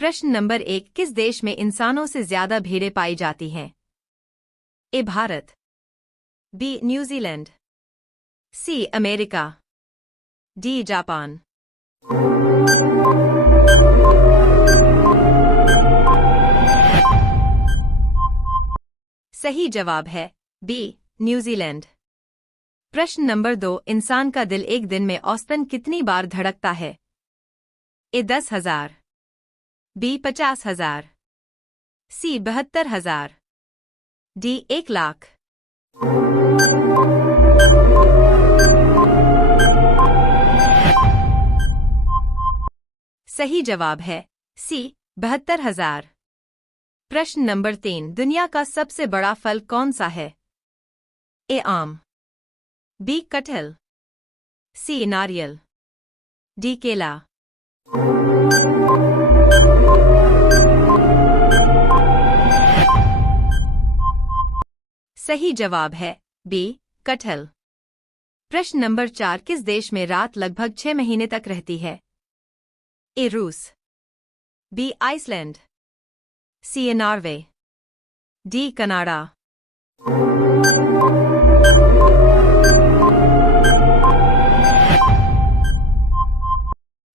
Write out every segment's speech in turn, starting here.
प्रश्न नंबर 1, किस देश में इंसानों से ज्यादा भेड़ें पाई जाती हैं? A Bharat, B New Zealand, C America, D Japan. सही जवाब है बी न्यूजीलैंड। प्रश्न नंबर 2, इंसान का दिल एक दिन में औसतन कितनी बार धड़कता है? ए 10,000, बी 50,000, सी 72,000, डी 1,00,000। सही जवाब है सी 72,000। प्रश्न नंबर 3, दुनिया का सबसे बड़ा फल कौन सा है? ए आम, बी कटहल, सी नारियल, डी केला। सही जवाब है बी कटहल। प्रश्न नंबर 4, किस देश में रात लगभग 6 महीने तक रहती है? ए रूस, बी आइसलैंड, सी नॉर्वे, डी कनाडा।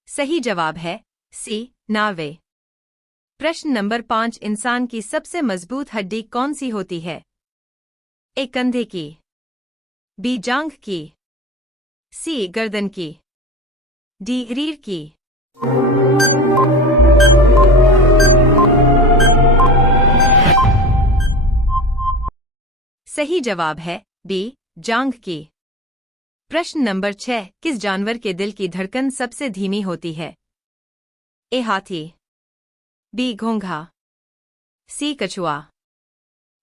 सही जवाब है सी नॉर्वे। प्रश्न नंबर 5, इंसान की सबसे मजबूत हड्डी कौन सी होती है? ए कंधे की, बी जांघ की, सी गर्दन की, डी रीढ़ की। सही जवाब है बी जांघ की। प्रश्न नंबर 6, किस जानवर के दिल की धड़कन सबसे धीमी होती है? ए हाथी, बी घोंघा, सी कछुआ,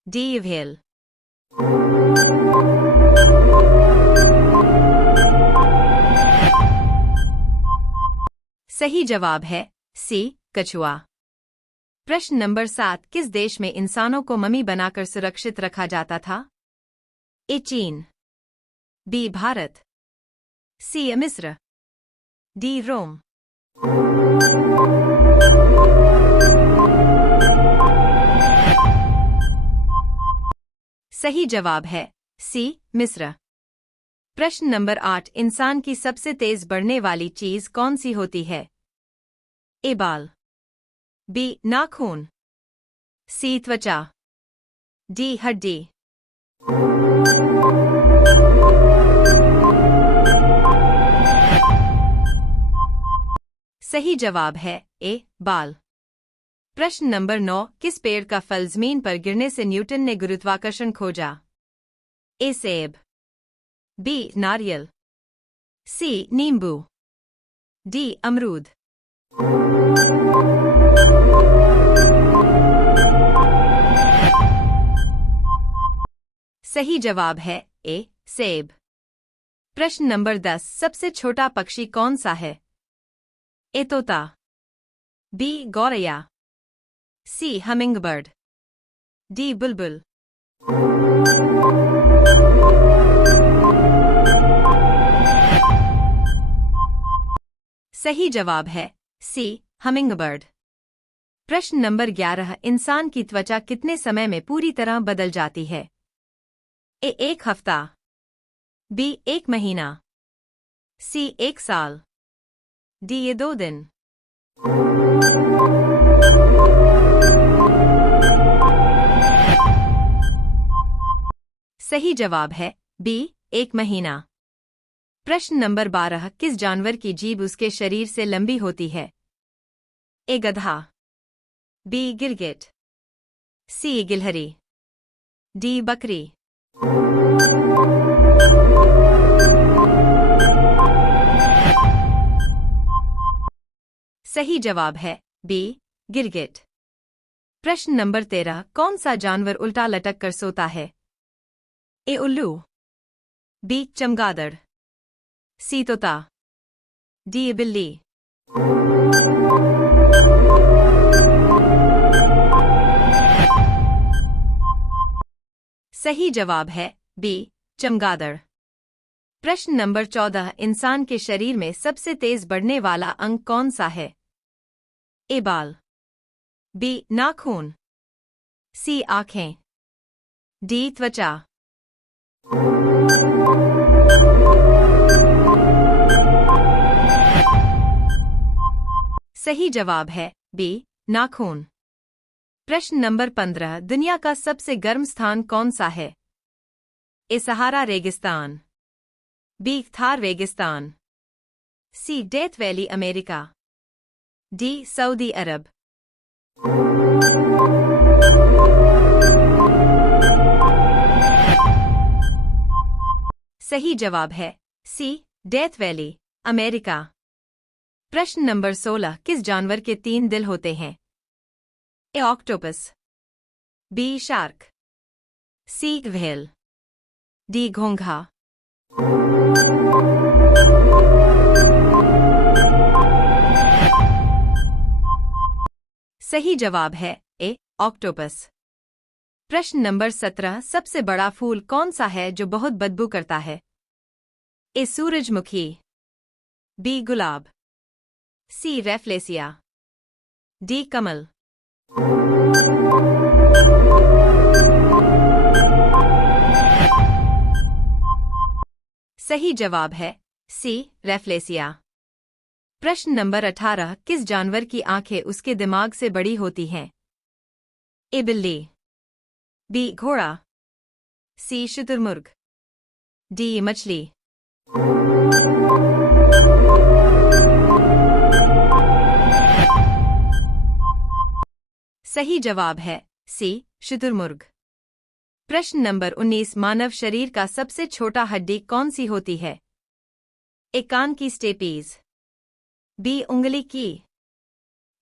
डी व्हेल। सही जवाब है सी कछुआ। प्रश्न नंबर 7, किस देश में इंसानों को मम्मी बनाकर सुरक्षित रखा जाता था? ए चीन, बी भारत, सी मिस्र, डी रोम। सही जवाब है सी मिस्र। प्रश्न नंबर 8, इंसान की सबसे तेज बढ़ने वाली चीज कौन सी होती है? ए बाल, बी नाखून, सी त्वचा, डी हड्डी। सही जवाब है ए बाल। प्रश्न नंबर 9, किस पेड़ का फल जमीन पर गिरने से न्यूटन ने गुरुत्वाकर्षण खोजा? ए सेब, बी नारियल, सी नींबू, डी अमरूद। सही जवाब है ए सेब। प्रश्न नंबर 10, सबसे छोटा पक्षी कौन सा है? ए तोता, बी गौरैया, सी हमिंगबर्ड, डी बुलबुल। सही जवाब है सी हमिंगबर्ड। प्रश्न नंबर 11, इंसान की त्वचा कितने समय में पूरी तरह बदल जाती है? ए 1 हफ्ता, बी 1 महीना, सी 1 साल, डी 2 दिन। सही जवाब है बी 1 महीना। प्रश्न नंबर 12, किस जानवर की जीभ उसके शरीर से लंबी होती है? ए गधा, बी गिरगिट, सी गिलहरी, डी बकरी। सही जवाब है बी गिरगिट। प्रश्न नंबर 13, कौन सा जानवर उल्टा लटक कर सोता है? ए उल्लू, बी चमगादड़, सी तोता, डी बिल्ली। सही जवाब है बी चमगादड़। प्रश्न नंबर 14, इंसान के शरीर में सबसे तेज बढ़ने वाला अंग कौन सा है? ए बाल, बी नाखून, सी आंखें, डी त्वचा। सही जवाब है बी नाखून। प्रश्न नंबर 15, दुनिया का सबसे गर्म स्थान कौन सा है? ए सहारा रेगिस्तान, बी थार रेगिस्तान, C Death Valley America, D Saudi Arab. सही जवाब है सी डेथ वैली अमेरिका। प्रश्न नंबर 16, किस जानवर के 3 दिल होते हैं? A octopus, B shark, C whale, D घोंघा। सही जवाब है ए ऑक्टोपस। प्रश्न नंबर 17, सबसे बड़ा फूल कौन सा है जो बहुत बदबू करता है? ए सूरजमुखी, बी गुलाब, सी रेफ्लेसिया, डी कमल। सही जवाब है सी रेफ्लेसिया। प्रश्न नंबर 18, किस जानवर की आंखें उसके दिमाग से बड़ी होती हैं? ए बिल्ली, बी घोड़ा, सी शुतुरमुर्ग, डी मछली। सही जवाब है सी शुतुरमुर्ग। प्रश्न नंबर 19, मानव शरीर का सबसे छोटा हड्डी कौन सी होती है? ए कान की स्टेपीज, बी उंगली की,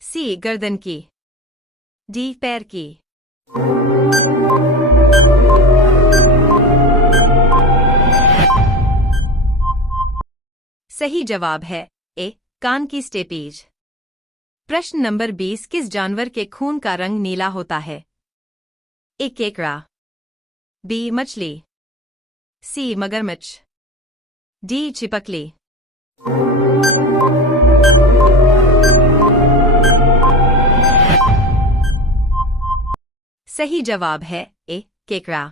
सी गर्दन की, डी पैर की। सही जवाब है ए कान की स्टेपीज। प्रश्न नंबर 20, किस जानवर के खून का रंग नीला होता है? ए केकड़ा, बी मछली, सी मगरमच्छ, डी छिपकली। सही जवाब है ए केकड़ा।